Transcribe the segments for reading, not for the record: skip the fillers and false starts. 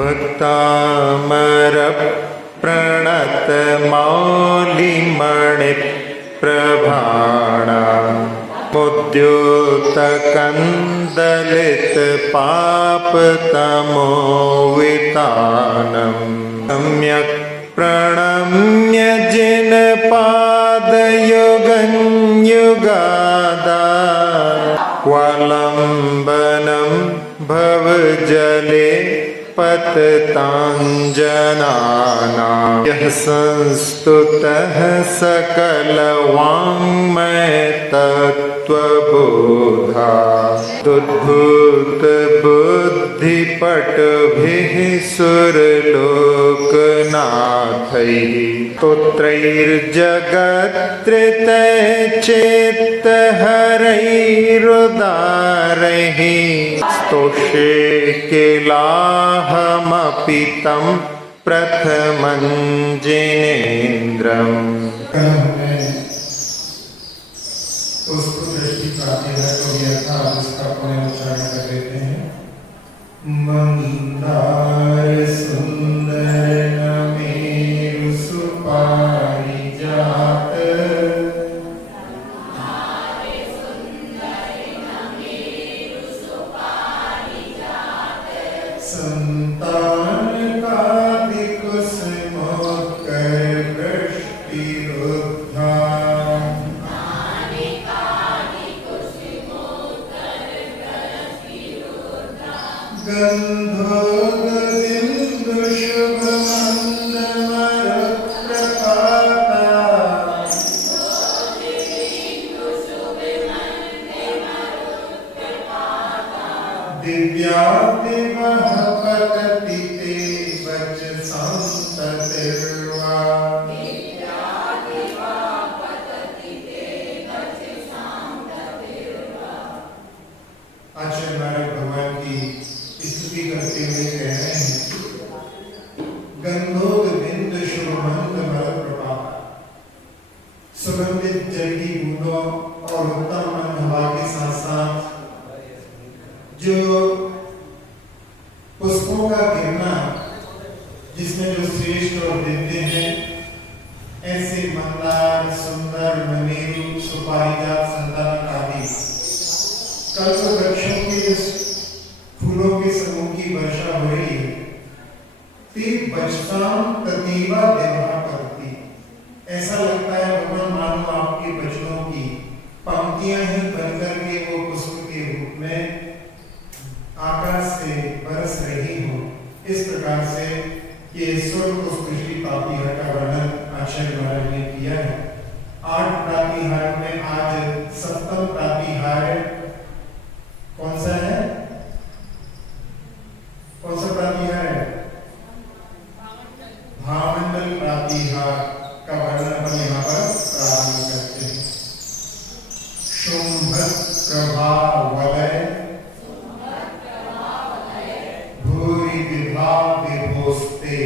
भक्तामर प्रणत मौलिमणि प्रभाणा मुद्योत कंदलित पाप तमोवितानम सम्यक प्रणम्य जिन पादयुगं युगादा वलंबनम भवजले पततांजनाना यः संस्तुतः सकल वाङ्मय तत्त्वबोधा दुद्भूत बुद्धिपटुभिः सुरलोकनाथैः स्तोत्रैर्जगत्कृतैश्चेत्तहरैरुदारैः स्तोषे किलाहमपि तं प्रथमं जिनेन्द्रम्। उसको दृष्टि पाती है तो यथा उसका पुनः उच्चारण कर देते हैं। मंदार सुंदर नमेरु सुपारिजात संतान कादि कुसुमोत्कर वृष्टिरुद्धा गंधोदबिंदु शुभमंगलमरुत्प्रपाता दिव्यादिवः पतति ते वचसां ततिर्वा आचार्य महाराज भगवान की स्तुति करते हुए कह रहे हैं गंधोदबिंद शुभमंग मरुत्प्रपाता सुगंधित जल की बूंदों और उत्तम मंद हवा के साथ साथ जो पुष्पों का गिरना जिसमें जो श्रेष्ठ और दिव्य है ऐसे मंदार सुंदर नमेरु सुपारिजात संतान आदि कल्प वृक्षों के फूलों के समूह की वर्षा हो रही है। ते बचताम ततीवा देवा करती, ऐसा लगता है भगवान मानो आपके वचनों की पंक्तियां ही बनकर के वो पुष्प के रूप में आकाश से बरस रही हो। इस प्रकार से ये स्वर्ग को सृष्टि प्रातिहार का वर्णन आचार्य महाराज ने किया है। 8 प्रातिहार में आज 7वां प्रातिहार कौन सा है? कौन सा प्रातिहार है? भावमंडल प्रातिहार का वर्णन हम यहाँ पर प्रारंभ करते हैं। शुंभ प्रभा वलय भूरि विभा विभोस्ते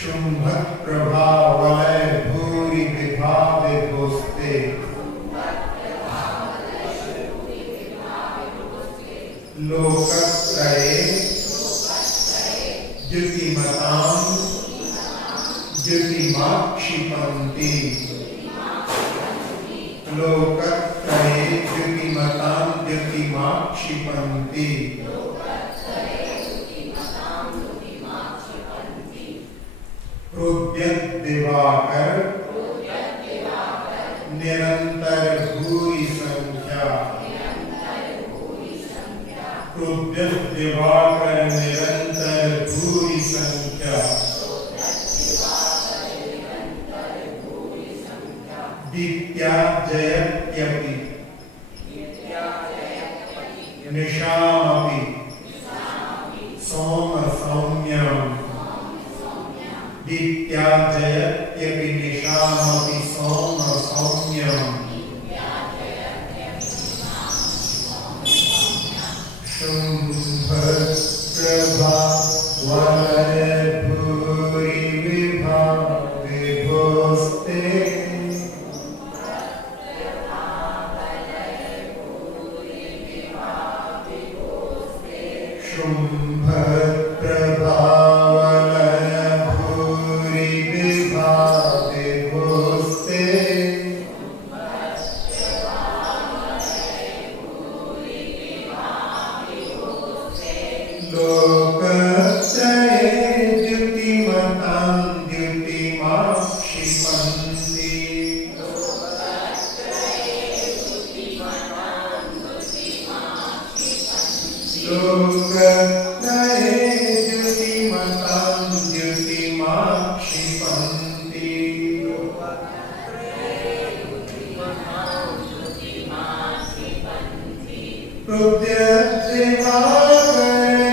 शुंभ प्रभा वलय भूरि विभा विभोस्ते लोकत्रये द्युतिमतां द्युतिमाक्षिपन्ति लोकत्रये द्युतिमतां द्युतिमाक्षिपन्ति प्रोद्यत दिवाकर निरंतर भूरि संख्या प्रोद्यत दिवाकर निरंतर भूरि संख्या दीप्त्या जयत्यपि निशामपि सोम सौम्यं दीप्त्या जयत्यपि निशामपि सोम सौम्यं शुंभ प्रभा वलय भूरि विभा विभोस्ते शुंभ क्षिपन्ति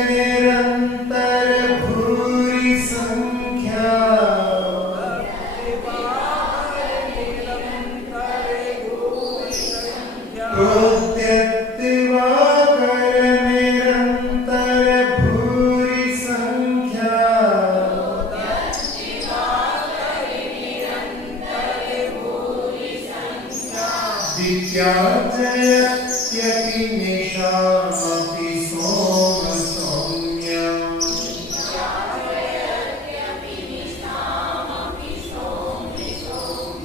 निरंतर भूरि संख्या निरंतर भूरि संख्या विद्याजयत्यपि निशामपि सोम सौम्यम्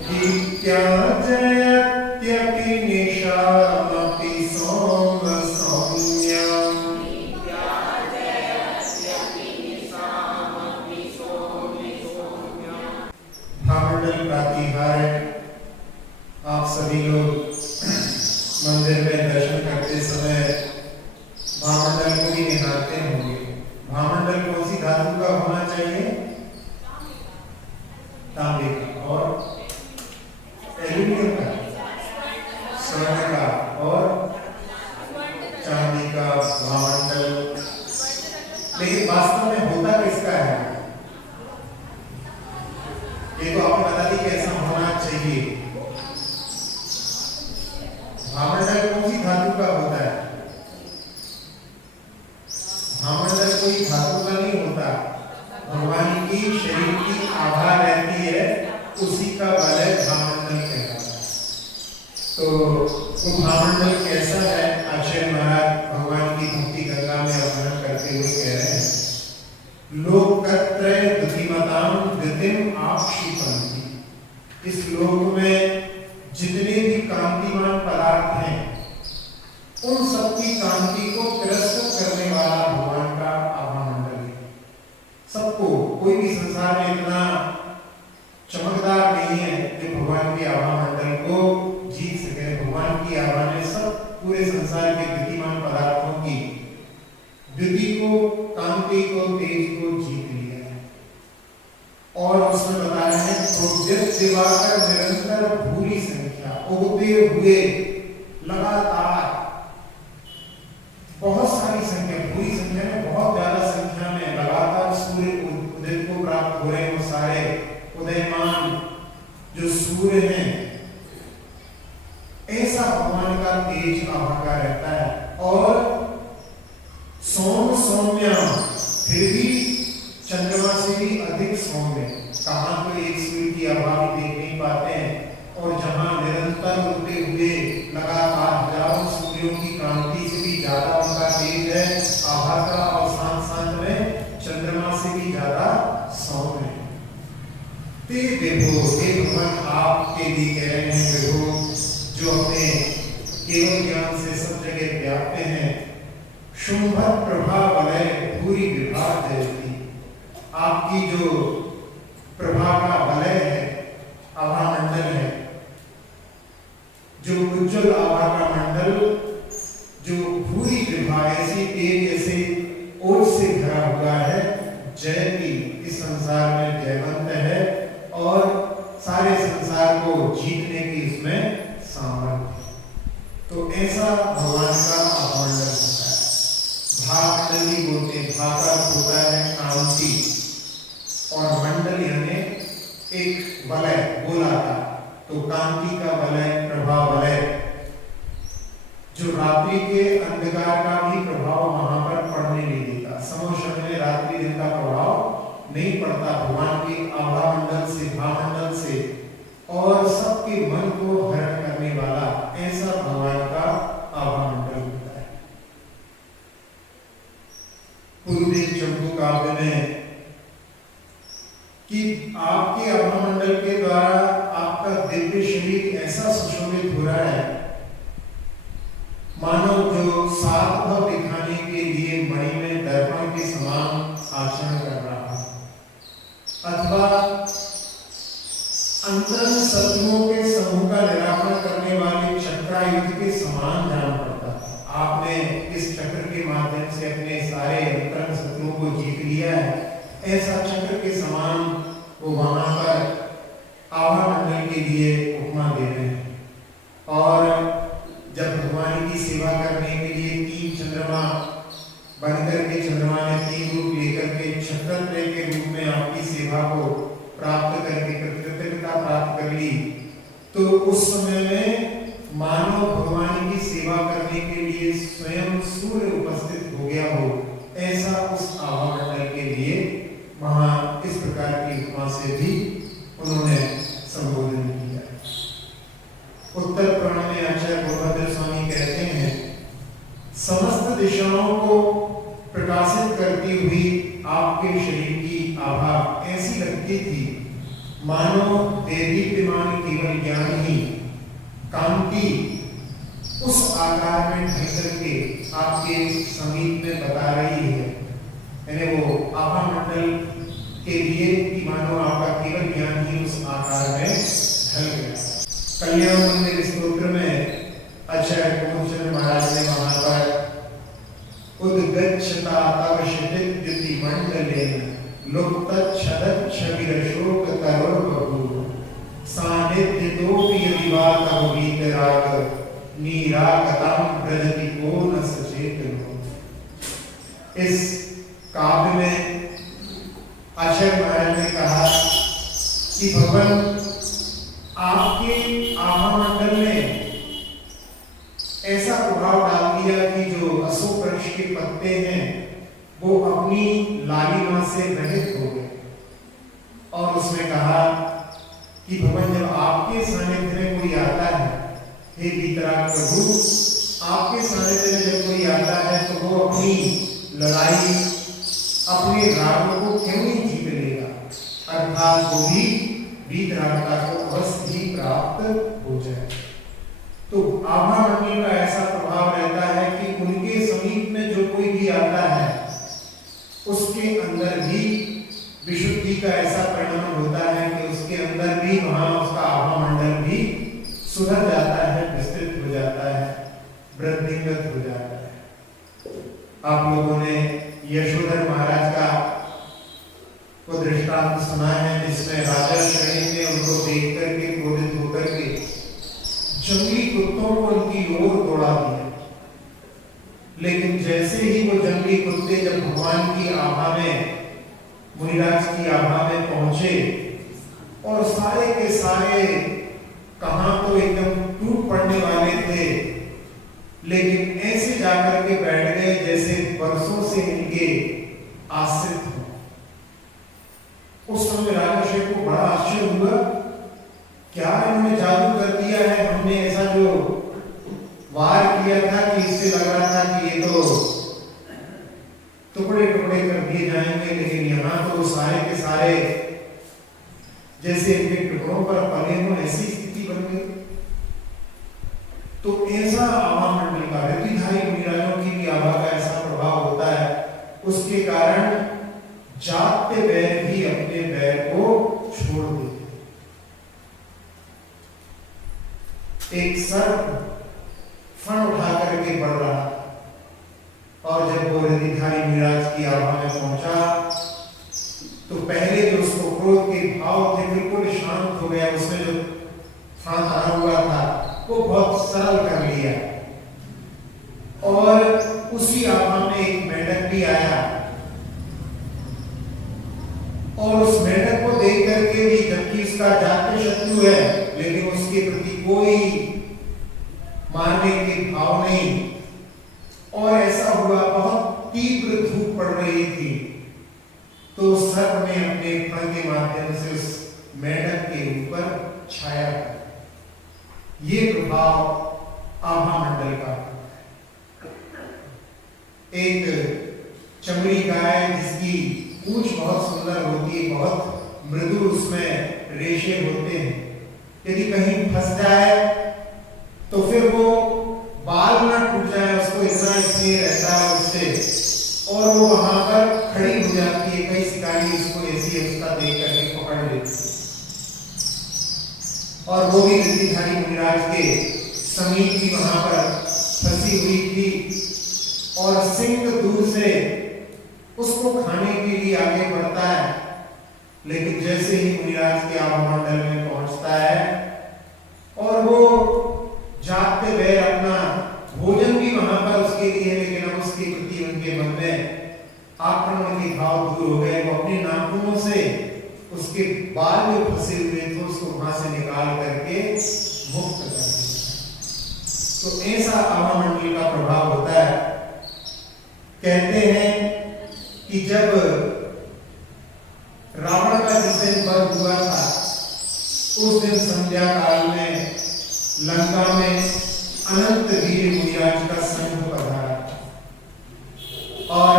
विद्याजयत्यपि निशामपि सोम सौम्यम् महामंडल प्रातिहार्य आप सभी लोग मंदिर में दर्शन करते समय महामंडल को भी निहारते होंगे। महामंडल कौन सी धातु का होना चाहिए? तांबे का। और एल्यूमिनियम का, स्वर्ण का और चांदी का महामंडल। लेकिन वास्तव में होता किसका है? ये तो आपको बता दी कैसा होना चाहिए। महामंडल कौन सी धातु का होता है? महामंडल कोई धातु का नहीं होता। भगवान की शरीर की आभा रहती है, उसी का वलय महामंडल कहलाता है। तो वो महामंडल कैसा है? आचार्य महाराज भगवान की भक्ति गंगा में वर्णन करते हुए कह रहे हैं, लोकत्रय द्युतिमतां द्युतिम आक्षिपन्ति। इस लोक में जितने भी कांतिमान पदार्थ हैं, उन सबकी कांति को तिरस्कृत करने वाला भगवान का आभा मंडल है। सबको, कोई भी संसार में इतना चमकदार नहीं है कि भगवान के आभा मंडल को जीत सके। भगवान की आभा ने सब पूरे संसार के द्युतिमान पदार्थों की द्युति को, कांति को, तेज को जीत लिया है। और उसमें बताया है दिवाकर निरंतर भूरी संख्या, उगते हुए लगातार बहुत सारी संख्या, पूरी संख्या में बहुत ज्यादा संख्या में लगातार सूर्य उदय को प्राप्त हो रहे हैं। वो सारे उदयमान जो सूर्य हैं, ऐसा भगवान का तेज आभा का रहता है। और सोम सौम्य, फिर भी चंद्रमा से भी अधिक सौम्य। कहां तो एक सूर्य की आभा भी देख नहीं पाते हैं, और जहां निरंतर उगते हुए लगातार हजारों सूर्यों की कांति से भी ज्यादा उनका तेज है आभा का, और शांत शांत में चंद्रमा से भी ज्यादा सौम्य है। ते विभो, हे भगवान आपके लिए कह रहे हैं विभो, जो अपने केवल ज्ञान से सब जगह व्याप्त हैं। शुंभ प्रभा वलय पूरी विभाग जयती, आपकी जो प्रभा का वलय है, आभा मंडल है, जो उज्जवल आभा का मंडल, जो पूरी विभा ऐसी तेज जैसे ओज से भरा हुआ है, जयती, इस संसार में जयवंत है और सारे संसार को जीतने की इसमें सामर्थ्य। तो ऐसा भगवान का आभा मंडल होता है। भाग बोलते हैं, भागा होता है कांति, और मंडल यानी एक वलय, गोलाकार। तो कांति का वलय, प्रभा वलय, जो रात्रि के अंधकार का भी प्रभाव वहां पर पड़ने नहीं देता। समोषण में रात्रि दिन का प्रभाव नहीं पड़ता भगवान के आभा मंडल से, भामंडल से, और सबके मन को हरण करने वाला ऐसा भगवान का आभा मंडल होता है। पूर्वी चंपू काव्य में कि आपके आभा मंडल के द्वारा आपका दिव्य शरीर ऐसा सुशोभित हो रहा है, मानो जो सात भाव दिखाने के लिए मणि में दर्पण के समान आचरण कर रहा है, अथवा अंतरंग शत्रुओं के समूह का निराकरण करने वाले चक्रायुध के समान जान पड़ता है। आपने इस चक्र के माध्यम से अपने सारे अंतरंग शत्रुओं को जीत लिया है, ऐसा चक्र के समान वो वहां पर आभा मंडल के लिए उपमा दे रहे हैं। और जब भगवान की सेवा करने के लिए 3 चंद्रमा बनकर के, चंद्रमा ने 3 रूप लेकर के छत्रत्रय के रूप में आपकी सेवा को प्राप्त करके कृतज्ञता प्राप्त कर ली, तो उस समय में मानव भगवान की सेवा करने के लिए स्वयं सूर्य उपस्थित हो गया हो, ऐसा उस आभा मंडल के लिए वहां इस प्रकार की उपमा से भी उन्होंने संबोधन किया। उत्तर पुराण में आचार्य गौरभद्र स्वामी कहते हैं, समस्त दिशाओं को प्रकाशित करती हुई आपके शरीर की आभा ऐसी लगती थी मानो देदीप्यमान केवल ज्ञान ही कांति उस आकार में ढल करके आपके समीप में बता रही है। यानी वो आभा मंडल के लिए कि मानो आपका केवल ज्ञान ही उस आकार में ढल गया। कल्याण मंदिर स्तोत्र में आचार्य कुमुदचंद्र महाराज ने वहां पर उद्गच्छता तव क्षितिद्युति मंडलेन लुप्तच्छदत् छविरशोक तरोर्बभूव सानिध्यतोऽपि यदि वा तव वीतराग नीरागतां व्रजति को न सचेतनो। इस काव्य में आचार्य महाराज ने कहा कि भगवान आपके आभा मंडल ने ऐसा प्रभाव डाल दिया कि जो अशोक वृक्ष के पत्ते हैं वो अपनी लालिमा से रहित हो गए। और उसने कहा कि भगवान जब आपके सानिध्य में कोई आता है, हे वीतराग प्रभु, आपके सानिध्य में जब कोई आता है तो वो अपनी लड़ाई, अपने राग को क्यों नहीं जीत लेगा, अर्थात वो भी वीतरागता को अवश्य ही प्राप्त हो जाए। तो आभा मंडल का ऐसा प्रभाव रहता है कि उनके समीप में जो कोई भी आता है उसके अंदर भी विशुद्धि का ऐसा परिणाम होता है कि उसके अंदर भी वहां उसका आभा मंडल भी सुधर जाता है, विस्तृत हो जाता है, वृद्धिंगत हो जाता है। आप लोगों ने यशोधर महाराज का वो दृष्टांत सुना है जिसमें राजा श्रेणी ने उनको देख करके क्रोधित होकर के जंगली कुत्तों को उनकी ओर दौड़ा दिया। लेकिन जैसे ही वो जंगली कुत्ते जब भगवान की आभा में, मुनिराज की आभा में पहुंचे और सारे के सारे कहां तो एकदम टूट पड़ने वाले थे, लेकिन ऐसे जाकर के बैठ गए जैसे वर्षों से इनके आश्रित हो। उस समय राजा शेख को बड़ा आश्चर्य हुआ, क्या इन्होंने जादू कर दिया है? हमने ऐसा जो वार किया था कि इससे लग रहा था कि ये तो टुकड़े टुकड़े कर दिए जाएंगे, लेकिन यहाँ तो सारे के सारे जैसे इनके टुकड़ों पर पले हो, ऐसी स्थिति बन गई। तो ऐसा आभा मंडल का, ऋतिधारी मुनिराजों की भी आभा का ऐसा प्रभाव होता है, उसके कारण जाते बैर भी अपने बैर को छोड़ देते। एक सर्प फण उठा करके बढ़ रहा और जब वो ऋतिधारी मुनिराज की आभा में पहुंचा तो पहले जो उसको क्रोध के भाव थे बिल्कुल शांत हो गया। उसने जो फांस आना हुआ था वो बहुत सरल कर लिया और उसी आभा में एक मेढक भी आया और उस मेढक को देख करके भी, जबकि उसका जाति शत्रु है, लेकिन उसके प्रति कोई मारने के भाव नहीं। और ऐसा हुआ, बहुत तीव्र धूप पड़ रही थी, तो सर्प ने अपने फण के माध्यम से उस मेढक के ऊपर छाया। ये प्रभाव आभा मंडल का। एक चमड़ी गाय जिसकी पूंछ बहुत सुंदर होती है, बहुत मृदु उसमें रेशे होते हैं, यदि कहीं फंस जाए तो फिर वो बाल ना टूट जाए, उसको इतना स्नेह रहता है उससे, और वो वहां पर खड़ी हो जाती है। कई शिकारी उसको ऐसी अवस्था देख करके पकड़ लेते और वो भी ऋतिधारी मुनिराज के समीप ही वहां पर फंसी हुई थी और सिंह दूर से उसको खाने के लिए आगे बढ़ता है लेकिन जैसे ही मुनिराज के आभामंडल में पहुंचता है और वो जागते बैर अपना भोजन भी वहां पर उसके लिए, लेकिन अब उसके प्रति उनके मन में आक्रमण के भाव दूर हो गए। वो अपने नाखूनों से उसके बाल में फंसे हुए थे, उसको वहां से निकाल करके मुक्त कर दिया। तो ऐसा आभामंडल का प्रभाव होता है। कहते हैं कि जब रावण का जिस दिन वध हुआ था, उस दिन संध्या काल में लंका में अनंत वीर मुनिराज का संघ पधारा और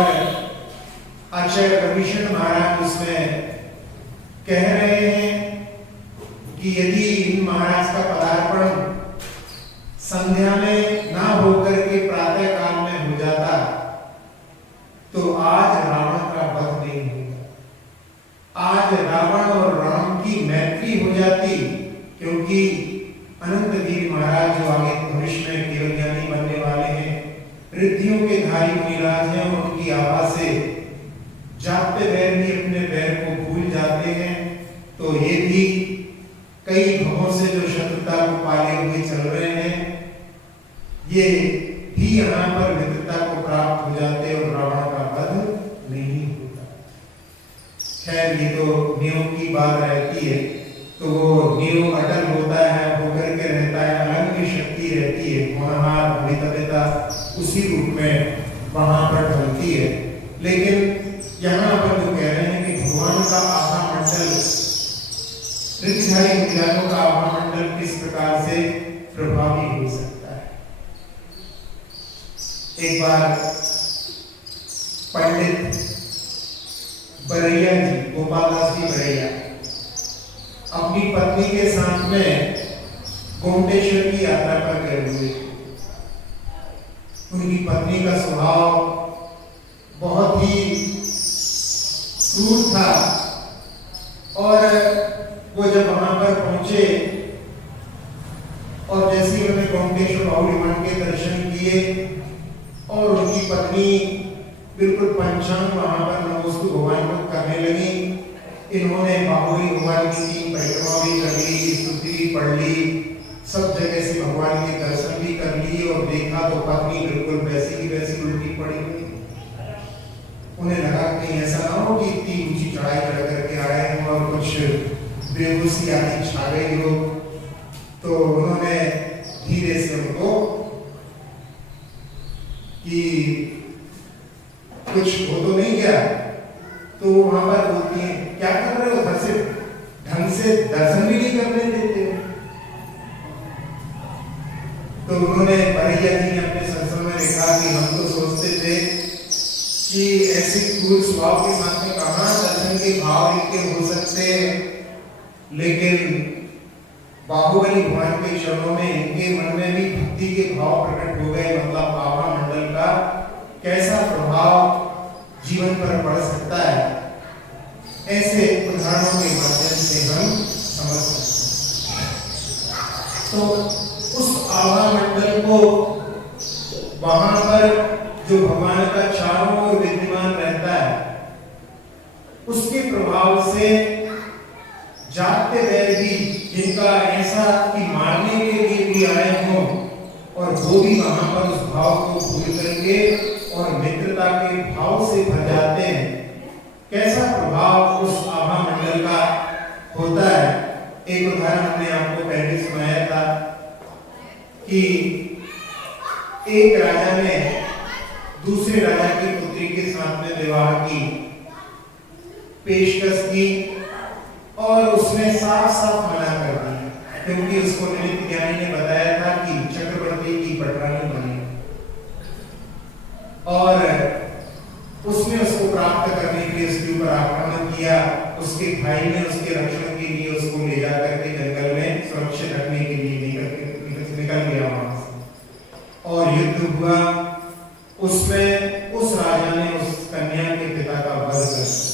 आचार्य विभीषण महाराज उसमें कह रहे हैं कि यदि इन महाराज का पदार्पण संध्या में ना होकर के प्रातः काल में हो जाता तो आज रावण का वध नहीं होता। आज रावण और राम की मैत्री हो जाती, क्योंकि अनंत वीर महाराज जो आगे भविष्य में केवल ज्ञानी बनने वाले हैं, रिद्धियों के धारी मुनिराज हैं, और उनकी आभा से जागते बैर भी अपने बैर को भूल जाते हैं। तो ये भी कई भवों से जो शत्रुता को पाले हुए चल रहे हैं, ये भी यहाँ पर मित्रता को प्राप्त हो जाते और रावण का वध नहीं होता। खैर ये तो नियम की बात रहती है, तो वो नियम अटल होता है, होकर के रहता है, अलग शक्ति रहती है, होनहार भवितव्यता उसी रूप में वहां पर ढलती है। लेकिन यहाँ पर जो कह रहे हैं कि भगवान का आभामंडल, ऋषिधारी मुनिराजों का आभामंडल किस प्रकार से प्रभावी हो सकता है। एक बार पंडित बरैया जी, गोपालदास जी बरैया, अपनी पत्नी के साथ में गोमटेश्वर की यात्रा पर गए हुए। उनकी पत्नी का स्वभाव बहुत ही क्रूर था और वो जब वहां पर पहुंचे और जैसे ही उन्होंने गोमटेश्वर बाहुली मठ के दर्शन किए और उनकी पत्नी बिल्कुल पंचांग वहां पर नमोस्तु भगवान को करने लगी। इन्होंने बाहुली भगवान की परिक्रमा भी कर ली, स्तुति भी पढ़ ली, सब जगह से भगवान के दर्शन भी कर लिए और देखा तो पत्नी बिल्कुल वैसी की वैसी उल्टी पड़ी हुई। उन्हें लगा कहीं ऐसा ना हो कि इतनी ऊंची चढ़ाई चढ़ करके आए हैं और कुछ बेहोशी आदि छा गई हो। तो उन्होंने धीरे से उनको कि कुछ हो तो नहीं गया, तो वहां पर बोलती हैं क्या कर रहे हो, घर से ढंग से दर्शन भी नहीं करने देते। तो उन्होंने बरैया जी ने अपने संस्मरण में लिखा कि हम तो सोचते थे कि ऐसे क्रूर स्वभाव के साथ में कहाँ दर्शन के भाव इनके हो सकते हैं, लेकिन बाहुबली भगवान के चरणों में इनके मन में भी भक्ति के भाव प्रकट हो गए। मतलब आभामंडल का कैसा प्रभाव जीवन पर पड़ सकता है, ऐसे उदाहरणों के माध्यम से हम समझ सकते हैं। तो उस आभामंडल को वहां पर जो भगवान का चारों ओर विद्यमान रहता है, उसके प्रभाव से जागते बैर भी जिनका ऐसा कि मारने के लिए भी आए हों और वो भी वहां पर उस भाव को भूल करके और मित्रता के भाव से भर जाते हैं, कैसा प्रभाव उस आभामंडल का होता है। एक उदाहरण हमने आपको पहले सुनाया था कि एक राजा ने दूसरे राजा की पुत्री के साथ में विवाह की पेशकश की और उसने साफ साफ मना कर दिया, क्योंकि उसको निमित्त ज्ञानी ने बताया था कि चक्रवर्ती की पटरानी बनी और उसने उसको प्राप्त करने के लिए उसके ऊपर आक्रमण किया। उसके भाई ने उसके रक्षण के लिए उसको ले जाकर के जंगल में सुरक्षित रखने के लिए निकल गया वहां से और युद्ध हुआ। उसमें उस राजा ने उस कन्या के पिता का वध कर दिया।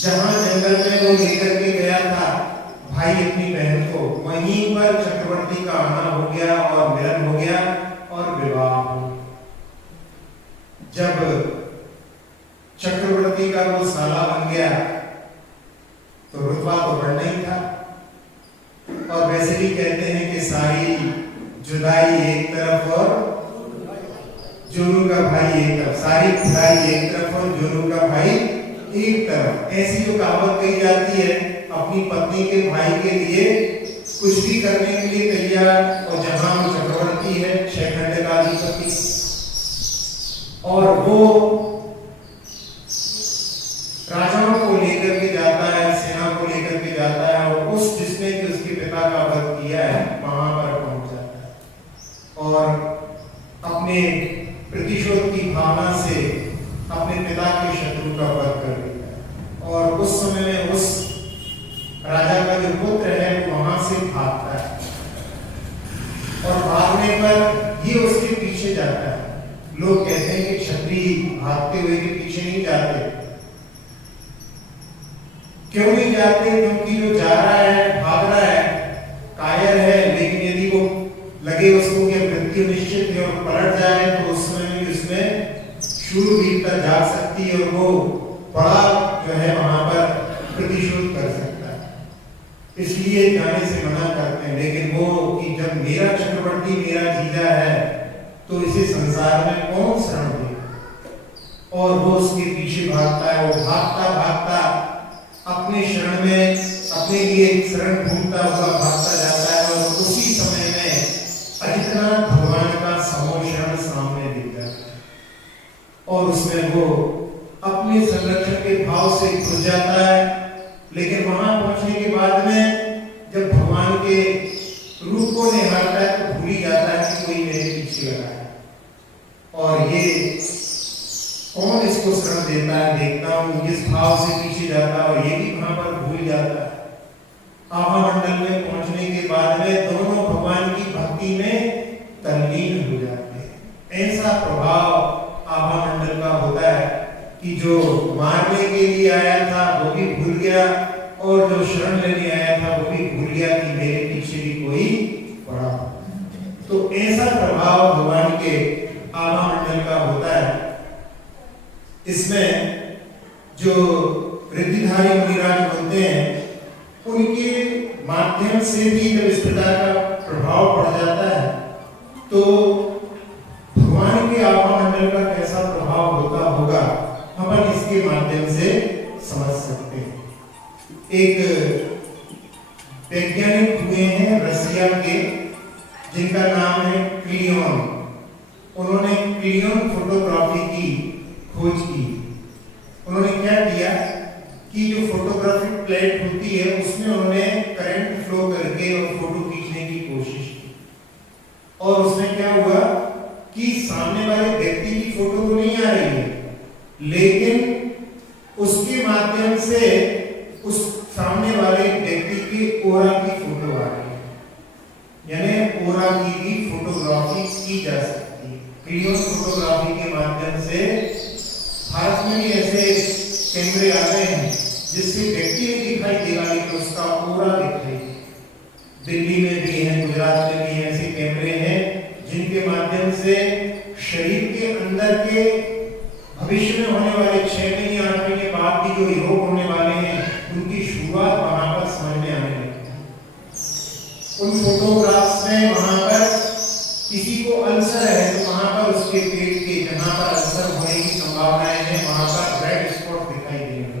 जहां जंगल में वो लेकर के गया था भाई अपनी बहन को, वहीं पर चक्रवर्ती का आना हो गया और मिलन हो गया और विवाह हो। जब चक्रवर्ती का वो साला बन गया रुतबा तो बढ़ना ही था। और वैसे भी कहते हैं कि सारी जुदाई एक तरफ और जोरू का भाई एक तरफ, सारी खुदाई एक तरफ और जोरू का भाई एक तरफ। ऐसी जो कहावत कही जाती है, अपनी पत्नी के भाई के लिए कुछ भी करने के लिए तैयार, और जहां वो चक्रवर्ती है, 6 खंड का अधिपति, और वो राजाओं को लेकर के जाता है, सेना को लेकर के जाता है, और उस जिसने कि उसके पिता का वध किया है वहां पर पहुंच जाता है और अपने प्रतिशोध की भावना से अपने पिता के शत्रु का वध कर देता है। और उस समय में उस राजा का जो पुत्र है वहां से भागता है, और भागने पर ये उसके पीछे जाता है। लोग कहते हैं कि क्षत्रिय भागते हुए के पीछे नहीं जाते। क्यों नहीं जाते? क्योंकि जो जा रहा है, भाग रहा है, कायर है, लेकिन यदि वो लगे उसको कि मृत्यु निश्चित है और पलट जाए तो उस समय में उसमें शूरवीरता जाग सकती है और वो बड़ा जो है वहां पर प्रतिशोध कर सकता है। इसलिए जाने से मना करते हैं। लेकिन वो कि जब मेरा चक्रवर्ती मेरा जीजा है तो इसे संसार में कौन शरण दे, और वो उसके पीछे भागता है। वो भागता भागता अपने शरण में अपने लिए एक शरण ढूंढता हुआ भागता जाता है, और उसी समय में अजितनाथ भगवान का समोशरण सामने दिख जाता है, और उसमें वो अपने संरक्षण के भाव से घुस जाता है। लेकिन वहां पहुंचने के बाद में जब भगवान के रूप को निहारता है तो भूल ही जाता है कि कोई मेरे पीछे लगा है, और ये कौन इसको शरण देता है, देखता हूं, इस भाव से पीछे जाता है, और ये भी वहां पर भूल जाता है। आभा मंडल में पहुंचने के बाद में दोनों भगवान की भक्ति में तल्लीन हो जाते हैं। ऐसा प्रभाव आभा मंडल का होता है कि जो मारने के लिए आया था वो भी भूल गया, और जो शरण लेने आया था वो भी भूल गया कि मेरे पीछे भी कोई पड़ा। तो ऐसा प्रभाव भगवान के आभा मंडल का होता है। इसमें जो रिद्धिधारी मुनिराज होते हैं उनके माध्यम से भी जब इस प्रकार का प्रभाव पड़ जाता है तो भगवान के आभा मंडल का कैसा प्रभाव होता होगा हम इसके माध्यम से समझ सकते हैं। एक वैज्ञानिक हुए हैं रसिया के, जिनका नाम है क्लियोन। उन्होंने क्लियोन फोटोग्राफी की खोज की। उन्होंने क्या किया कि जो फोटोग्राफिक प्लेट होती है उसमें उन्होंने करंट फ्लो करके और फोटो खींचने की कोशिश की, और उसमें क्या हुआ कि सामने वाले व्यक्ति की फोटो तो नहीं आ रही है, लेकिन उसके माध्यम से उस सामने वाले व्यक्ति की ओरा की फोटो आ रही है, यानी ओरा की भी फोटोग्राफी की जा सकती है। क्लियोन फोटोग्राफी के माध्यम से भारत में भी ऐसे कैमरे आ गए हैं जिससे व्यक्ति नहीं दिखाई देगा लेकिन उसका ओरा दिखाई देगा। दिल्ली में भी है, गुजरात में भी ऐसे कैमरे हैं जिनके माध्यम से शरीर के अंदर के भविष्य में होने वाले 6 महीने 8 महीने बाद भी जो रोग होने वाले हैं उनकी शुरुआत वहां पर समझ में आने लगती है। उन फोटोग्राफ्स में वहां पर किसी को अल्सर है तो वहां पर उसके पेट के जहां पर अल्सर होने की संभावनाएं हैं वहां पर रेड स्पॉट दिखाई देंगे,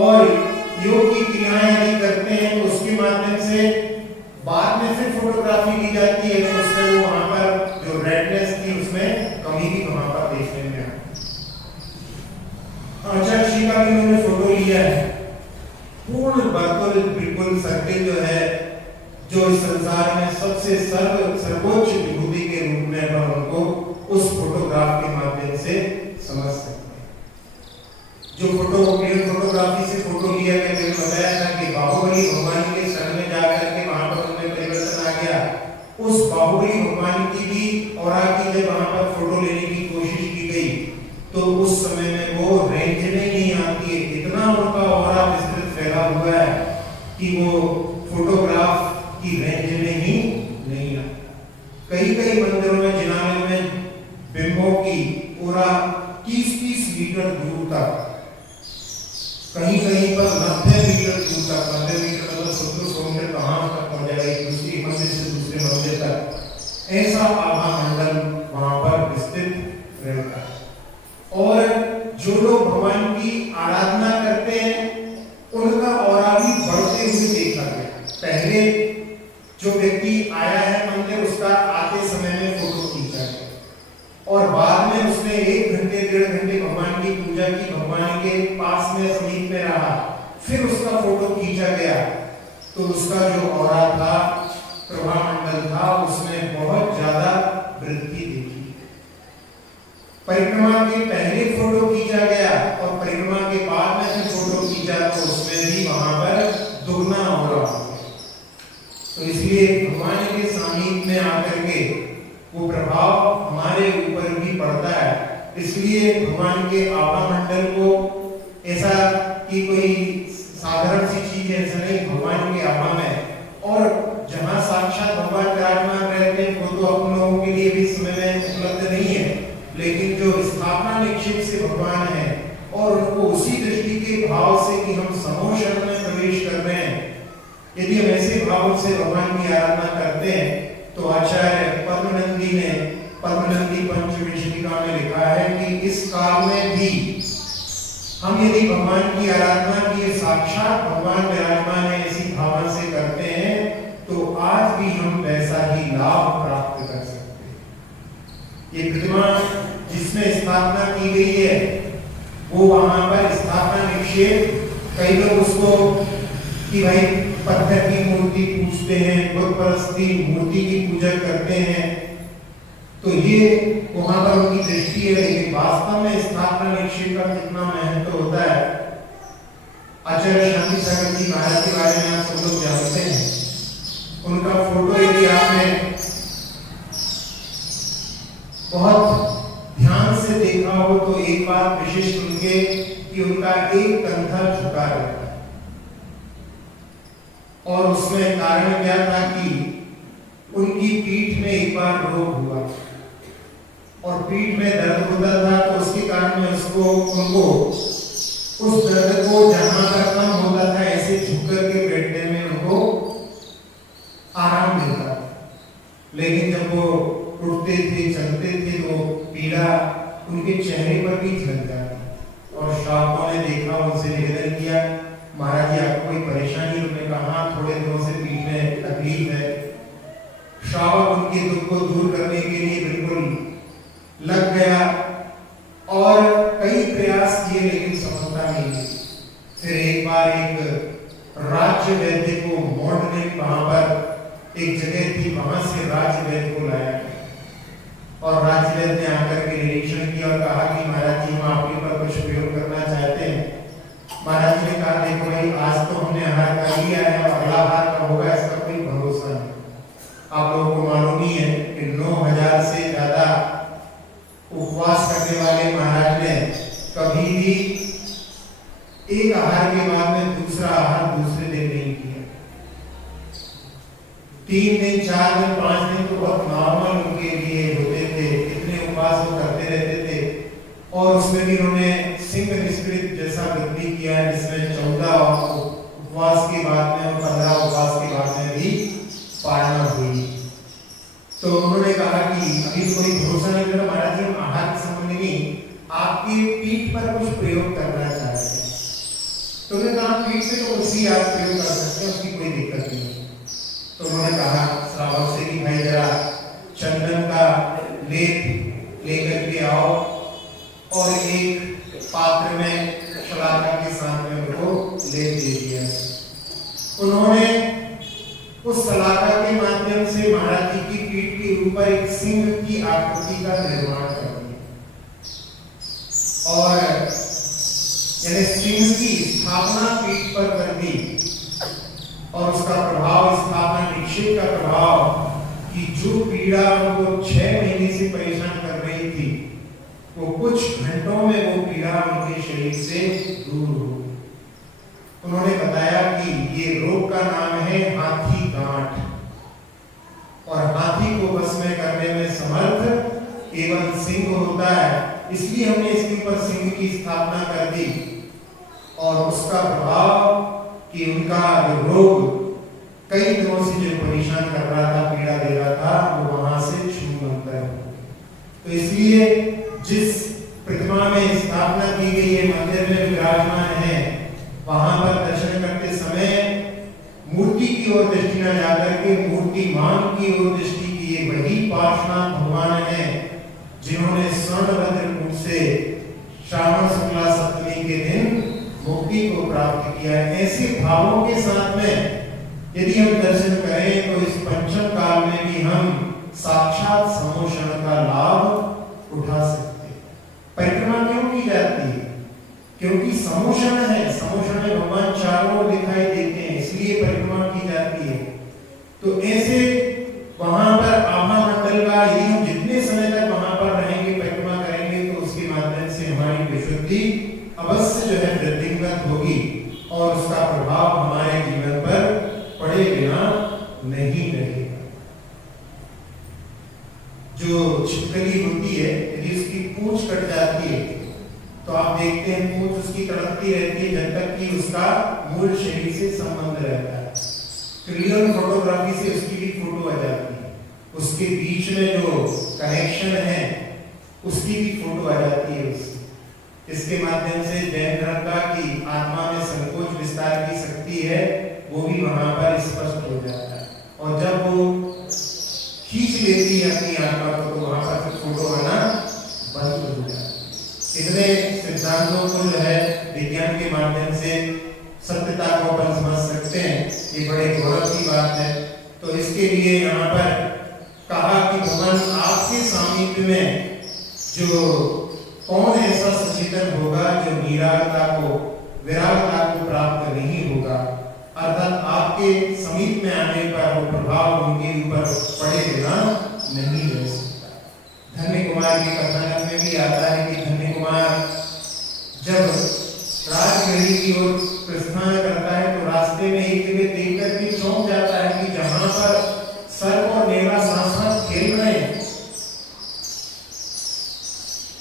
और योग की क्रियाएं यदि करते हैं तो उसके माध्यम से बाद में फिर फोटोग्राफी की जाती है तो उसमें वो वहां पर जो रेडनेस थी उसमें कमी भी वहां पर देखने में आती है। आचार्य जी का भी उन्होंने फोटो लिया है, पूर्ण वर्तुल बिल्कुल सर्किल जो है जो इस संसार में सबसे सर्वोच्च विभूति के रूप में हम उनको उस फोटोग्राफ के माध्यम से समझ सकते हैं। जो फोटोग्राफी से फोटो लिया गया, मैंने बताया था कि बाहुबली भगवान के शरण में जाकर के वहां पर उनमें परिवर्तन आ गया। उस बाहुबली भगवान की भी औरा की जब वहां पर फोटो लेने की कोशिश की गई तो उस समय में वो रेंज में नहीं आती है, इतना उनका औरा विस्तृत फैला हुआ है कि वो फोटोग्राफ की रेंज में ही नहीं आता। कई मंदिरों में जिनालयों में बिंबों की पूरा 30-30 मीटर दूर तक कहीं कहीं पर 90 मीटर दूर तक, 90 मीटर मतलब 100 मीटर कहाँ तक पहुंच जाएगा, एक दूसरी मंदिर से दूसरे मंदिर तक, ऐसा आभा मंडल वहां पर विस्तृत रहता है। और जो लोग भगवान की आराधना करते हैं उनका ऑरा भी बढ़ते हुए देखा गया। पहले जो व्यक्ति आया है मंदिर, उसका आते समय में फोटो खींचा गया और बाद में उसने 1 घंटे 1.5 घंटे भगवान की पूजा की, भगवान के पास में समीप में रहा, फिर उसका फोटो खींचा गया, तो उसका जो ऑरा था, प्रभामंडल था, उसमें बहुत ज्यादा वृद्धि देखी। परिक्रमा के पहले फोटो खींचा गया और परिक्रमा के बाद में जब फोटो खींचा तो उसमें भी वहां पर दुगना ऑरा हो गया। तो इसलिए भगवान के सानिध्य में आकर के वो प्रभाव हमारे ऊपर भी पड़ता है। इसलिए भगवान के आभा मंडल को ऐसा कि कोई साधारण सी चीज ऐसा नहीं, भगवान के आभा में, और जहाँ साक्षात भगवान विराजमान रहते हैं वो तो अपन लोगों के लिए भी समय में उपलब्ध नहीं है, लेकिन जो स्थापना निक्षेप से भगवान है और उनको उसी दृष्टि के भाव से कि हम समूह शरण में प्रवेश कर रहे हैं, यदि हम ऐसे भाव से भगवान की आराधना करते हैं तो आचार्य पद्मनंदी ने पद्मनंदी पंचविंशतिका में लिखा है कि इस काल में भी हम यदि भगवान की आराधना की साक्षात भगवान विराजमान है इसी भावना से करते हैं तो आज भी हम वैसा ही लाभ प्राप्त कर सकते हैं। ये प्रतिमा जिसमें स्थापना की गई है वो वहां पर स्थापना निक्षेप, कई लोग उसको कि भाई पत्थर की मूर्ति पूजते हैं, बुत परस्ती मूर्ति की पूजा करते हैं, तो ये वहां पर उनकी दृष्टि है, लेकिन वास्तव में स्थापना निक्षेप का कितना महत्व होता है। आचार्य शांति सागर जी महाराज के बारे में आप सब लोग जानते हैं। उनका फोटो यदि आपने बहुत ध्यान से देखा हो तो एक बात विशिष्ट उनके कि उनका एक कंधा झुका रहता है, और उसमें कारण क्या था कि उनकी पीठ में एक बार रोग हुआ और पीठ में दर्द होता था, तो उसके कारण में उनको उस दर्द को जहां पर कम होता था ऐसे झुक करके बैठने में उनको आराम मिलता था, लेकिन जब वो उठते थे चलते थे तो पीड़ा उनके चेहरे पर भी झलक जाती। और श्रावकों ने देखा, उनसे निवेदन किया, महाराज जी आपको कोई परेशानी? उन्होंने कहा थोड़े दिनों से पीठ में तकलीफ है। श्रावक उनके दुख को दूर करने के लिए बिल्कुल लग गया और कई प्रयास किए लेकिन सफलता नहीं मिली। फिर एक बार एक राज्य वैद्य को मोड ने वहां पर एक जगह थी, वहां से राज्य वैद्य को लाया और राज्य वैद्य ने आकर के निरीक्षण किया और कहा कि महाराज जी हम आपके ऊपर कुछ प्रयोग करना चाहते हैं। महाराज जी ने कहा देखो भाई आज तो हमने आहार कर लिया है और अगला आहार का होगा इसका कोई भरोसा नहीं। आप लोगों को मालूम ही है कि 9000 से ज्यादा उपवास करने वाले महाराज ने कभी भी एक आहार के बाद में दूसरा आहार दूसरे दिन नहीं किया। 3 दिन 4 दिन 5 दिन तो बहुत नॉर्मल उनके लिए होते थे, इतने उपवास वो करते रहते थे। और उसमें भी उन्होंने सिंह निष्कृत जैसा वृद्धि किया है जिसमें 14 उपवास के बाद में और 15 उपवास के बाद में भी पालना हुई। तो उन्होंने कहा कि अभी कोई भरोसा नहीं कर, महाराज जी हम आहार के संबंध में आपकी पीठ पर कुछ प्रयोग करना चाहते हैं। तो उन्होंने कहा पीठ पे तो उसी आप प्रयोग कर सकते हैं, उसकी कोई दिक्कत नहीं। तो उन्होंने कहा श्रावक से कि भाई जरा चंदन का लेप लेकर के आओ और एक पात्र में शलाका के साथ में उनको लेप दे दिया। उन्होंने उस शलाका के माध्यम से महाराज जी की पीठ के ऊपर एक सिंह की आकृति का निर्माण कर दिया और यानी सिंह की स्थापना पीठ पर कर दी। और उसका प्रभाव स्थापना निक्षेप का प्रभाव कि जो पीड़ा उनको 6 महीने से परेशान कर रही थी वो कुछ घंटों में वो पीड़ा उनके शरीर से दूर हो। उन्होंने बताया कि ये रोग का नाम है हाथी गांठ और हाथी को बस में करने में समर्थ केवल सिंह होता है, इसलिए हमने इसके ऊपर सिंह की स्थापना कर दी। और उसका प्रभाव कि उनका जो रोग कई दिनों से जो परेशान कर रहा था, पीड़ा दे रहा था, वो वहां से छूमंतर हो गया। तो इसलिए जिस प्रतिमा में स्थापना की गई है, मंदिर में विराजमान है, वहां पर दर्शन करते समय मूर्ति की ओर दृष्टि न जाकर के मूर्तिमान की ओर दृष्टि किए। वही पार्श्वनाथ भगवान है जिन्होंने स्वर्णभद्र कूट से श्रावण शुक्ला सप्तमी के दिन मुक्ति को प्राप्त किया है। ऐसे भावों के साथ में यदि हम दर्शन करें तो इस पंचम काल में भी हम साक्षात समोषण का लाभ उठा सकते हैं। परिक्रमा क्यों की जाती है? क्योंकि समोषण है, समोषण में भगवान चारों ओर दिखाई देते हैं, इसलिए परिक्रमा की जाती है। तो ऐसे वहां पर आभा मंडल का यदि हम जितने समय तक वहां पर रहेंगे, परिक्रमा करेंगे, तो उसके माध्यम से हमारी विशुद्धि अवश्य जो है वृद्धिंगत होगी और उसका प्रभाव हमारे जीवन पर पड़े बिना नहीं रहेगा। जो छिपकली होती है, यदि उसकी पूंछ कट जाती है तो आप देखते हैं पूंछ उसकी तड़पती रहती है जब तक कि उसका मूल शरीर से संबंध रहता है। क्लियर फोटोग्राफी से उसकी भी फोटो आ जाती है, उसके बीच में जो कनेक्शन है उसकी भी फोटो आ जाती है उसकी। इसके माध्यम से जैन धर्म का कि आत्मा में संकोच विस्तार की शक्ति है, वो भी वहां पर स्पष्ट हो जाता है। और जब वो खींच लेती है अपनी आत्मा को, तो वहां पर फोटो आना बंद हो जाता है। इतने सिद्धांतों को जो है विज्ञान के माध्यम से सत्यता को अपन समझ सकते हैं, ये बड़े गौरव की बात है। तो इसके लिए यहाँ पर कहा कि भगवान आपके सामीप्य में जो कौन ऐसा सचेतन होगा जो विरागता को प्राप्त नहीं होगा, अर्थात आपके समीप में आने पर वो प्रभाव उनके ऊपर पड़े बिना नहीं रह सकता। धन्य कुमार के कथानक में भी आता है कि धन्य कुमार जब राजगृह की ओर प्रस्थान करता है तो रास्ते में एक जगह देखकर के चौंक जाता है कि जहां पर सर्प और मेघा साथ साथ खेल रहे हैं।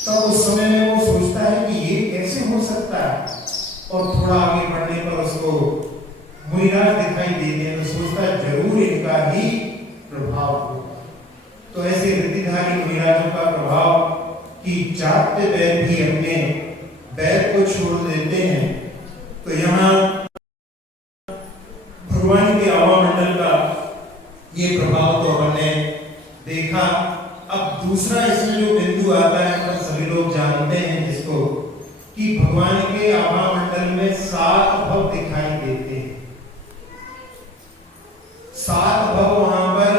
तब उस समय में वो सोचता है कि ये कैसे हो सकता है, और थोड़ा आगे बढ़ने पर उसको मुनिराज दिखाई देते हैं, तो सोचता है जरूर इनका ही प्रभाव होगा। तो ऐसे वृत्तिधारी मुनिराजों का प्रभाव कि जागते बैल भी अपने बैल को छोड़ देते हैं। तो यहाँ भगवान के आवा मंडल का ये प्रभाव तो हमने देखा। अब दूसरा इसमें जो बिंदु आता है, अपन सभी लोग जानते हैं जिसको, कि भगवान के आभा मंडल में 7 भव दिखाई देते हैं। 7 भव वहां पर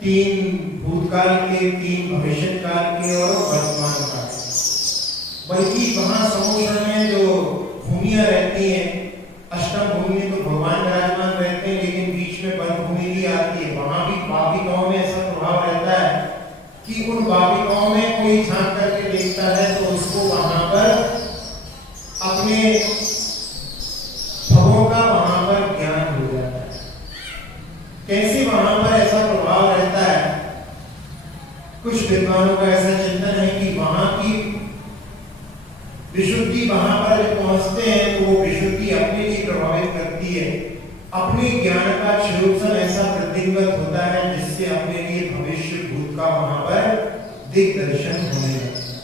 3 भूतकाल के, 3 भविष्यकाल के और वर्तमान काल के। बल्कि वहां समोषण में जो भूमियां रहती हैं, अष्टम भूमि में तो भगवान विराजमान रहते हैं, लेकिन बीच में वन भूमि भी आती है। वहां भी बापिकाओं में ऐसा प्रभाव रहता है कि उन बापिकाओं में कोई झांक करके देखता है तो उसको वहां पर अपने भवों का वहां पर ज्ञान हो जाता है। कैसे वहां पर ऐसा प्रभाव रहता है? कुछ विद्वानों का ऐसा चिंतन है कि वहां की विशुद्धि, वहां पर जब पहुंचते हैं तो वो विशुद्धि अपने लिए प्रभावित करती है। अपने ज्ञान का क्षयोत्सव ऐसा वृद्धिंगत होता है जिससे अपने लिए भविष्य भूत का वहां पर दिग्दर्शन होने लगता है।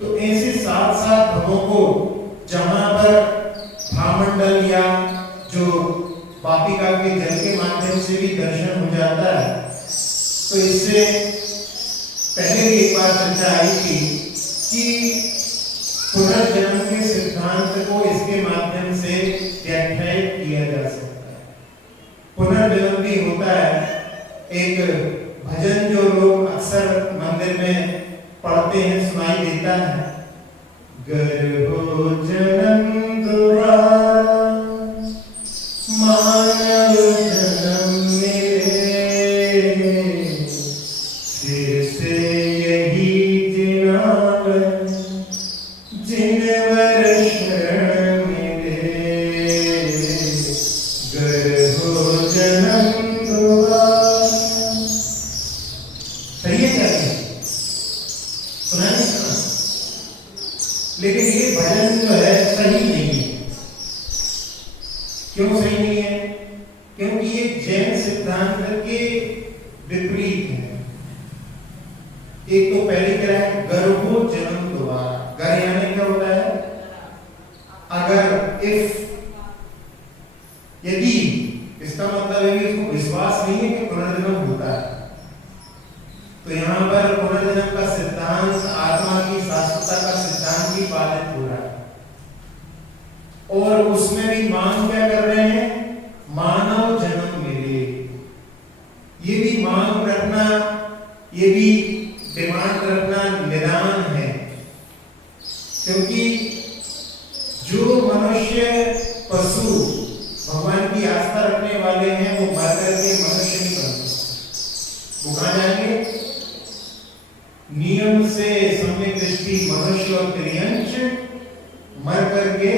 तो ऐसे 7 भवों को जहां पर भामंडल या जो वापिका के जल के माध्यम से भी दर्शन हो जाता है, तो इससे पहले भी एक बार चर्चा आई थी कि पुनर्जन्म के सिद्धांत को इसके माध्यम से व्याख्यायित किया जा सकता है। पुनर्जन्म भी होता है। एक भजन जो लोग अक्सर मंदिर में पढ़ते हैं, सुनाई देता है, गर्भो जन्म द्वारा मानव जन्म मिले, फिर से यही जिनावन जिनवर शरण मिले, गर्भो जन्म द्वारा। सही है क्या? सुना नहीं सुना? लेकिन ये भजन जो है सही नहीं है। सही नहीं है, क्योंकि ये जैन सिद्धांत के विपरीत है। एक तो पहले क्या है, गर्भो जन्म दोबारा। गर यानी क्या होता है, अगर यदि, इसका मतलब है कि उसको विश्वास नहीं है कि पुनर्जन्म होता है, तो यहाँ पर पुनर्जन्म का सिद्धांत, आत्मा की शाश्वतता का सिद्धांत भी पालित हो रहा है। और उसमें भी मांग क्या कर रहे हैं, मानव जन्म मिले। ये भी मांग रखना, ये भी डिमांड रखना निदान है, क्योंकि जो मनुष्य पशु भगवान की आस्था रखने वाले हैं वो मर करके मनुष्य नहीं बनते। वो कहाँ जाएंगे, नियम से सम्यक दृष्टि मनुष्य और त्रियंश मर करके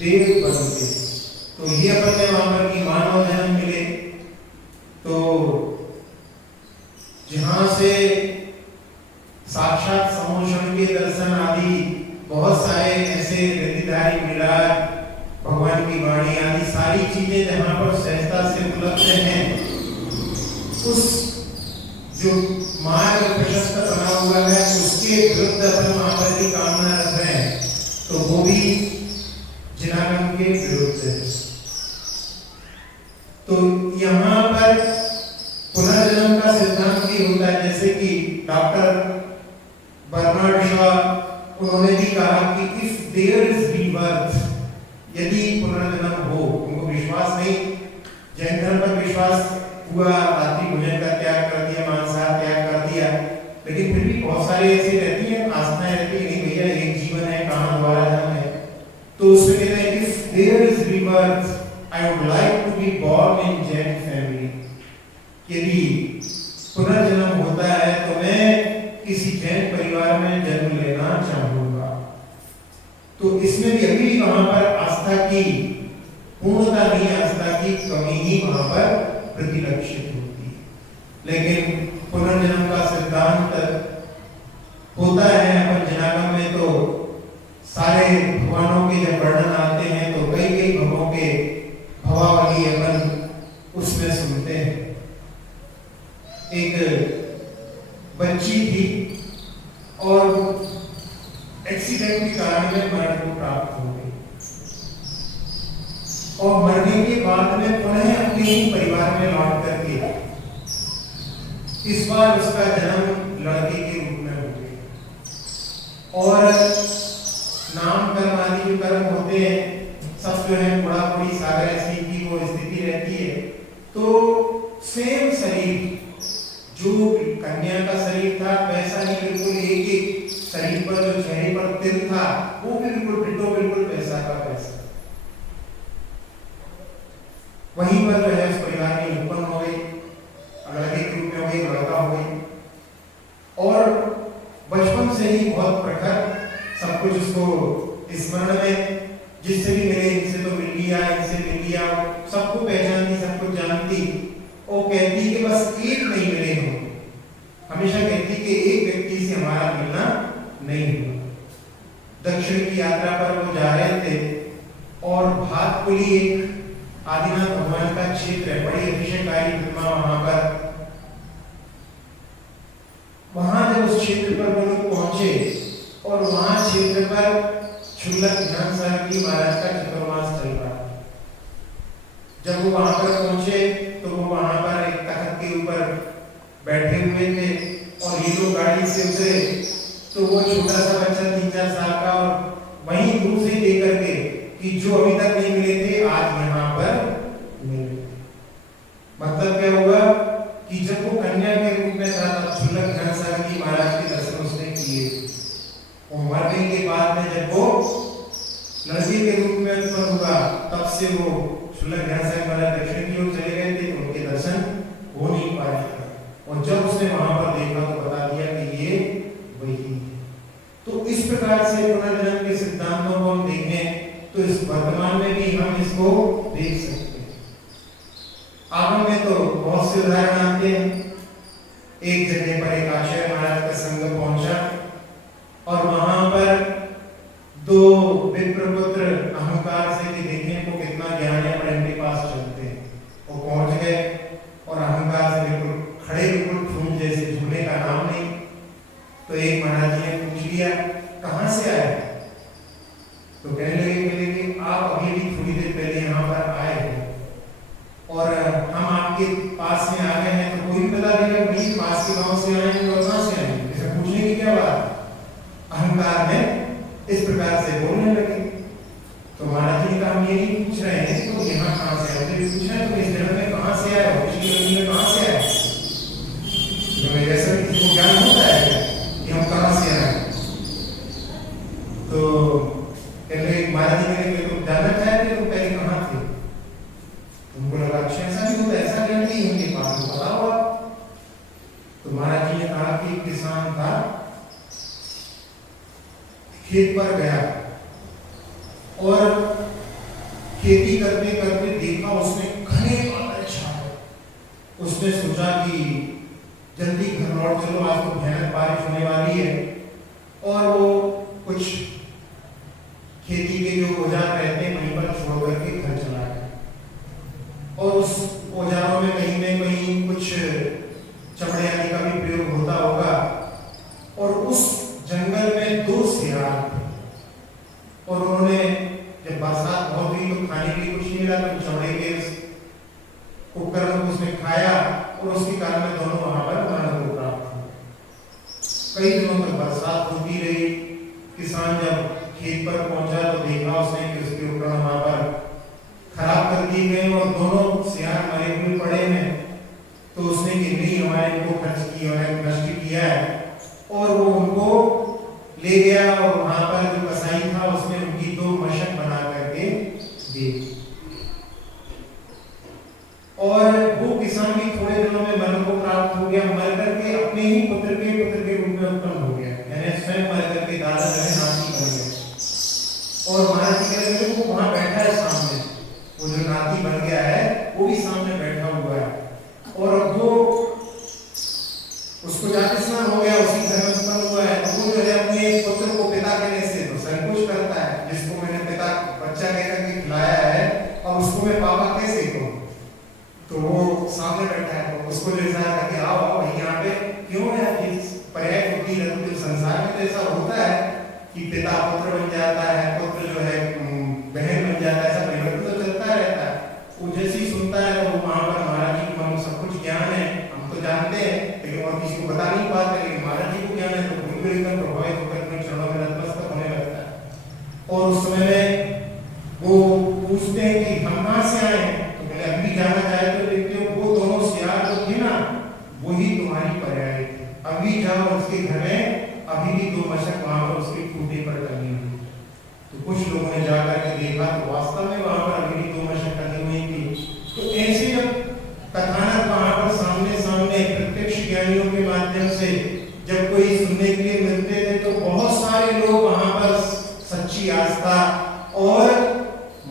देव बनते। तो ये अपन ने वहां पर की मानव जन्म मिले, तो जहां से साक्षात समोषण के दर्शन आदि बहुत सारे ऐसे रिद्धिधारी मिलाद, भगवान की वाणी आदि सारी चीजें जहां पर सहजता से उपलब्ध हैं, उस जो मार्ग प्रशस्त बना हुआ है उसके विरुद्ध अपन वहां पर की कामना रख रहे हैं, तो वो भी जिनागम के विरुद्ध है। तो यहाँ पर पुनर्जन्म का सिद्धांत भी होता है, जैसे कि डॉक्टर बर्नार्ड शॉ, उन्होंने भी कहा कि इफ देयर इज रीबर्थ, यदि पुनर्जन्म हो, उनको विश्वास नहीं, जैन धर्म पर विश्वास हुआ, रात्रि भोजन का त्याग कर दिया, मांसाहार त्याग कर दिया, लेकिन फिर भी बहुत सारे ऐसे रहती है आस्थाएं रहती है, नहीं भैया एक जीवन है, कहाँ दोबारा जन्म है। तो उसमें कहते हैं if there is rebirth I would like to be born in Jain family. यदि पुनर्जन्म होता है तो मैं किसी जैन परिवार में जन्म लेना चाहूंगा। तो इसमें भी अभी वहां पर आस्था की पूर्णता नहीं, आस्था की कमी ही वहां पर प्रतिलक्षित होती है। लेकिन पुनर्जन्म का सिद्धांत होता है अपन जनागम में, तो सारे भगवानों के जब वर्णन आते हैं तो कई कई भवों के भवावली अपन उसमें सुनते हैं। एक बच्ची थी और एक्सीडेंट के कारण में मरण को प्राप्त हो गई, और मरने के बाद में पुनः अपने ही परिवार में लौट करके इस बार उसका जन्म लड़के के रूप में हो गया। और नाम कर्म आदि जो कर्म होते हैं सब जो है बड़ा बड़ी सागर ऐसी की वो स्थिति रहती है। तो सेम शरीर, जो कन्या का शरीर था वैसा ही बिल्कुल एक एक शरीर पर जो चेहरे पर तिल था वो भी बिल्कुल डिटो, बिल्कुल वैसा का वैसा। वहीं पर जो है उस परिवार में उत्पन्न हो गई, लड़के के रूप में हो गई, लड़का हो गई, और बचपन से ही बहुत प्रखर सब कुछ उसको स्मरण में, जिससे भी मिले इनसे तो मिल लिया, इनसे मिल लिया, सबको पहचानती, सब कुछ जानती। वो कहती कि बस एक नहीं मिले हो, हमेशा कहती कि एक व्यक्ति से हमारा मिलना नहीं हुआ। दक्षिण की यात्रा पर वो जा रहे थे और भातकुली एक आदिनाथ भगवान का क्षेत्र है, बड़ी अतिशयकारी प्रतिमा वहां पर। वहां जब उस क्षेत्र पर वो लोग पहुंचे और वहां क्षेत्र पर क्षुल्लक ध्यान साहब जी महाराज का चतुर्मास चल रहा था। जब वो वहां पर पहुंचे तो वो वहां पर एक तख्त के ऊपर बैठे हुए थे और ये लोग गाड़ी से उतरे तो वो छोटा सा बच्चा 3-4 साल का, और वहीं दूर से देख करके कि जो अभी तक नहीं मिले थे आज यहाँ पर मिले। मतलब क्या हुआ कि जब वो कन्या के रूप में था तब क्षुल्लक ध्यान साहब जी महाराज के दर्शन उसने किए। और मरने के बाद में जब वो लड़के के रूप में उत्पन्न हुआ तब से वो क्षुल्लक ध्यान साहब महाराज दक्षिण की ओर चले गए थे, उनके दर्शन हो नहीं पाए। और जब उसने वहां पर देखा तो बता दिया कि ये वही है। तो इस प्रकार से पुनर्जन्म के सिद्धांतों को हम देखें तो इस वर्तमान में भी हम इसको देख सकते हैं। आगम में तो बहुत से उदाहरण आते हैं। एक जगह पर एक आचार्य महाराज का संग पहुंचा और वहां पर दो विप्रपुत्र अहंकार से कि देखें को कितना ज्ञान खेत पर गया और खेती करते करते देखा उसने घने बादल छा गए। उसने सोचा कि जल्दी घर लौट चलो, आज तो भयानक बारिश होने वाली है। और वो कुछ खेती के जो औजार रहते हैं वहीं पर छोड़ करके घर चला गया। और उस औजारों में कहीं न कहीं कुछ चमड़े आदि का भी प्रयोग होता होगा। और उस जंगल में 2 सियार थे और उन्होंने जब बरसात बहुत हुई तो खाने के लिए कुछ नहीं मिला, तो चमड़े के उपकरण को उसने खाया और उसके कारण में दोनों वहां पर मरण को प्राप्त हुए। कई दिनों तक बरसात होती रही। किसान जब खेत पर पहुंचा तो देखा उसने कि उसके उपकरण वहां पर खराब कर दिए गए और दोनों सियार मरे हुए पड़े हैं। तो उसने कि नहीं, हमारे को खर्च किया है, नष्ट किया है। और वो उनको ले गया और वहां पर जो कसाई था उसने उनकी 2 मशक बना करके दी। और वो किसान भी थोड़े दिनों में मरण को प्राप्त हो गया, मर करके अपने ही पुत्र के रूप में उत्पन्न हो गया, यानी स्वयं मर करके दादा जो है नाती बन गया। और महाराज जी कह रहे वो वहां बैठा है सामने, वो जो नाती बन गया है वो भी सामने बैठा हुआ है। और वो उसको जाति स्नान हो गया, उसी घर में उत्पन्न हुआ है। तो वो जो है अपने पुत्र को पिता कहने से तो संकोच करता है, जिसको मैंने पिता बच्चा कहकर के खिलाया है और उसको मैं पापा कैसे कहूं। तो वो सामने बैठा है तो उसको जो इशारा करके आओ आओ यहाँ पे क्यों है। इस पर्याय होती है तो संसार में तो ऐसा होता है कि पिता पुत्र बन जाता है, पुत्र जो है बहन बन जाता है, ऐसा परिवर्तन तो चलता रहता है। वो जैसे ही सुनता है तो वहां पर महाराज जी को सब कुछ ज्ञान है, हम तो जानते हैं लेकिन और किसी को बता नहीं पाते, लेकिन महाराज जी को ज्ञान है तो बिल्कुल एकदम प्रभावित होकर अपने चरणों में नतमस्तक होने लगता है। और उस समय में वो पूछते हैं कि हम कहाँ से आए हैं। तो पहले अभी जाना चाहे तो देखते हो वो दोनों सियार जो थे ना वही तुम्हारी पर्याय थी। अभी जाओ उसके घर में, अभी भी 2 मशक वहां पर उसके खूंटे पर टंगी हुई। तो कुछ लोगों ने जाकर के देखा तो वास्तव में वहां पर अभी भी 2 मशक टंगी हुई थी। तो ऐसे जब कथानक वहां पर सामने सामने प्रत्यक्ष ज्ञानियों के माध्यम से जब कोई सुनने के लिए मिलते थे तो बहुत सारे लोग वहां पर सच्ची आस्था और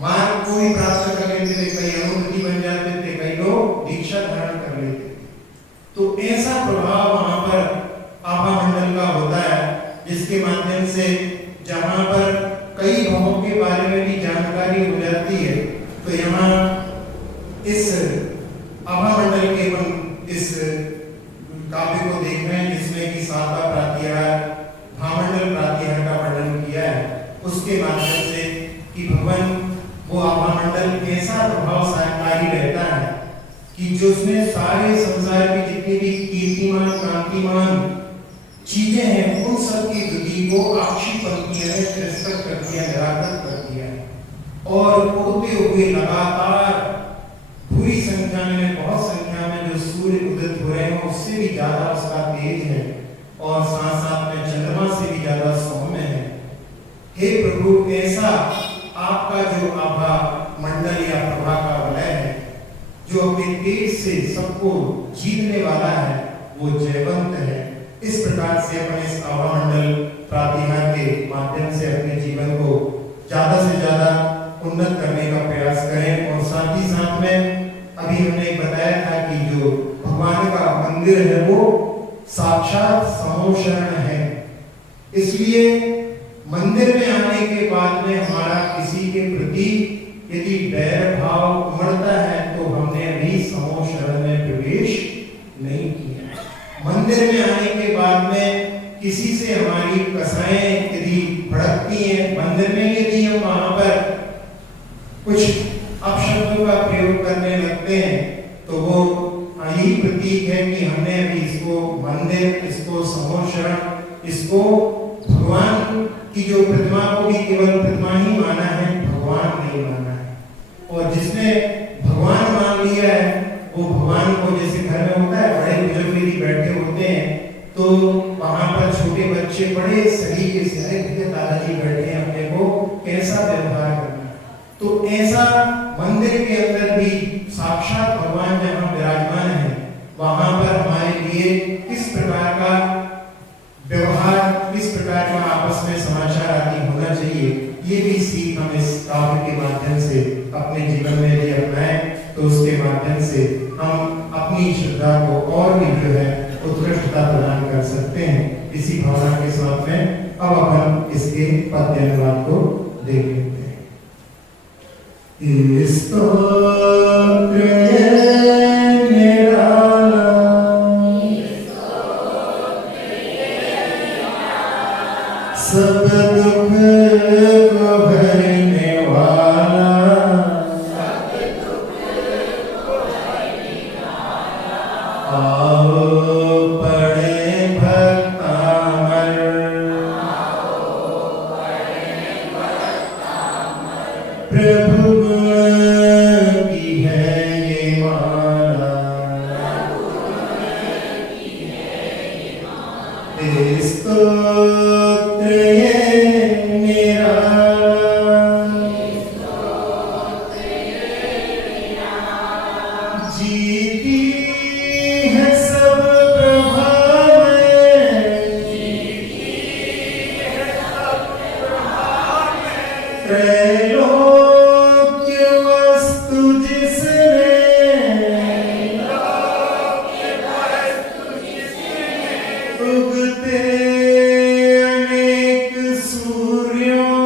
मार्ग को ही प्राप्त कर लेते थे। कई अनुमति बन जाते थे, कई लोग दीक्षा धारण कर लेते थे। तो ऐसा प्रभाव वहां पर आभा मंडल का होता है, जिसके माध्यम से जहां पर कई भवों के बारे में भी जानकारी हो जाती है। तो यहाँ इस आभा मंडल के इस काव्य को देख रहे हैं जिसमें कि 7वां प्रातिहार भामंडल प्रातिहार का वर्णन किया है। उसके माध्यम से कि भगवान वो आभा मंडल कैसा प्रभावशाली रहता है कि जो उसमें सारे संसार की जितनी भी कीर्तिमान क्रांतिमान चीजें हैं उन सब की वृद्धि को आक्षेपण किया है, तिरस्कृत कर दिया, निराकृत कर दिया है। और उगते हुए लगातार पूरी संख्या में, बहुत संख्या में जो सूर्य उदित हो रहे हैं उससे भी ज्यादा उसका तेज है और साथ साथ में चंद्रमा से भी ज्यादा सौम्य है। हे प्रभु, ऐसा आपका जो आभा मंडल या प्रभा का वलय है जो अपने तेज से सबको जीतने वाला है, वो जयवंत है। इस प्रकार से अपन इस आभा मंडल प्रातिहार के माध्यम से अपने जीवन को ज्यादा से ज्यादा उन्नत करने का प्रयास करें। और साथ ही साथ में अभी हमने बताया था कि जो भगवान का मंदिर है वो साक्षात समोशरण है। इसलिए मंदिर में आने के बाद में हमारा किसी के प्रति यदि बैर भाव उमड़ता है तो हमने अभी समोशरण में प्रवेश नहीं किया। मंदिर में आने के बाद में किसी से हमारी कसाएं यदि भड़कती हैं, मंदिर में यदि हम वहां पर कुछ अपशब्दों का प्रयोग करने लगते हैं तो वो यही प्रतीक है कि हमने अभी इसको मंदिर, इसको समोशरण, इसको भगवान की जो प्रतिमा को भी केवल प्रतिमा ही माना है, भगवान नहीं माना है। और जिसने भगवान मान लिया है वो भगवान को, जैसे घर में होता है बड़े बुजुर्ग यदि बैठे होते हैं तो वहां पर छोटे बच्चे बड़े सलीके से, अरे दादाजी बैठे हैं, अपने को कैसा व्यवहार करना। तो ऐसा मंदिर के अंदर भी साक्षात भगवान जहाँ विराजमान है वहां पर हमारे लिए किस प्रकार का व्यवहार, किस प्रकार का आपस में समाचार आदि यदि अपनाएं तो उसके माध्यम से हम अपनी श्रद्धा को और भी जो है उत्कृष्टता प्रदान कर सकते हैं। इसी भावना के साथ में अब अपन इसके पद्य अनुवाद को देख लेते हैं। स्तोत्र निराला सब दुख को हरने वाला, आओ पढ़े भक्तामर, प्रभु गुण की है ये माला, स्तोत्र ये निराला, जीती है सब प्रभा में, त्रैलोक्य वस्तु जिसने, उगते अनेक सूर्यों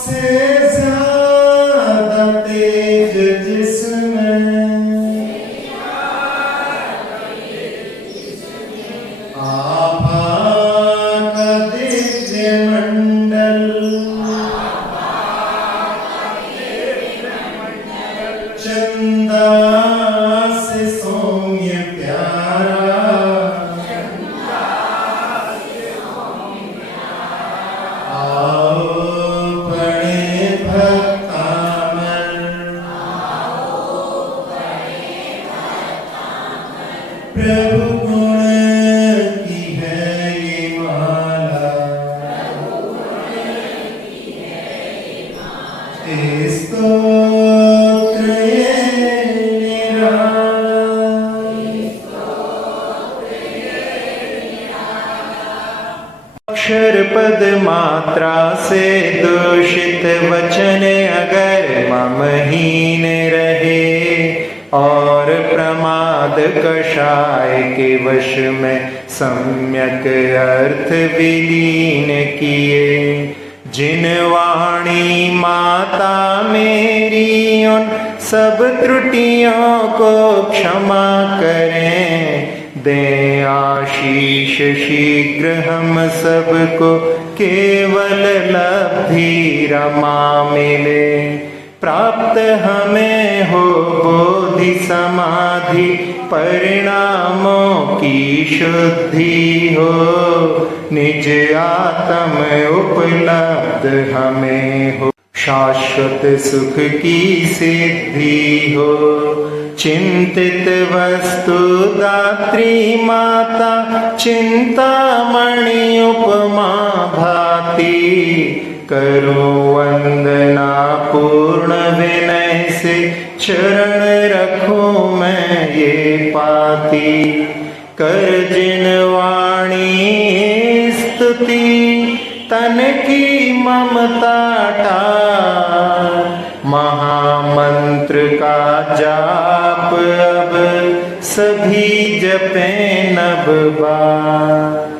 से ज्यादा तेज जिसमें, आभा का दिव्य मंडल, चंदा से सौम्य प्यारा, आओ पढ़े भक्तामर, प्रभु गुण की है ये माला, स्तोत्र ये निराला। अक्षर पद मात्रा से दूषित वचन अगर ममहीन रहे, और प्रमाद कषाय के वश में सम्यक अर्थ विलीन किए, जिन वाणी माता मेरी उन सब त्रुटियों को क्षमा करें, दें आशीष शीघ्र हम सबको केवल लब्धि रमा मिले, प्राप्त हमें हो बोधि समाधि परिणामों की शुद्धि हो, निज आत्म उपलब्ध हमें हो, शाश्वत सुख की सिद्धि हो, चिंतित वस्तु दात्री माता चिंतामणि उपमा भाती, करो वंदना पूर्ण विनय से चरण रखूं मैं ये पाती, कर जिन वाणी स्तुति तन की ममता टार, महामंत्र का जाप अब सभी जपें नव बार।